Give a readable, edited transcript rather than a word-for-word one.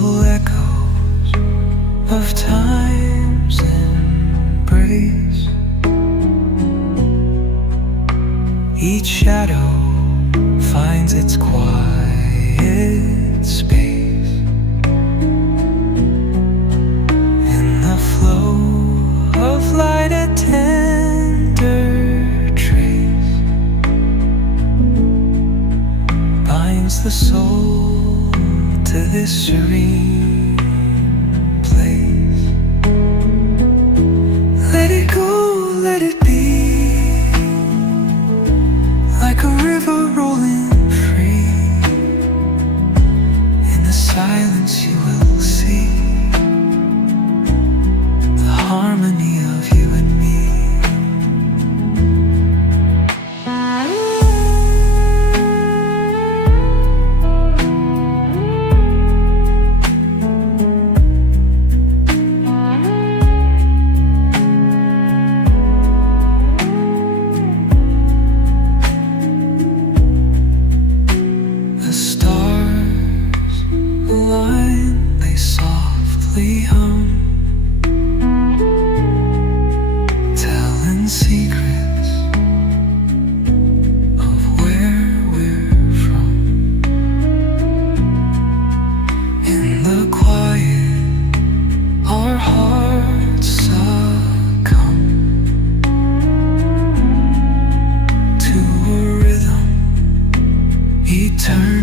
Beautiful echoes of time's embrace. Each shadow finds its quiet space in the flow of light, a tender trace binds the soul to this serene place. Let it go, let it be, like a river rolling free. In the silence you will see the harmony of you and me. The stars align, they softly hum, telling secrets of where we're from. In the quiet, our hearts succumb to a rhythm eternal.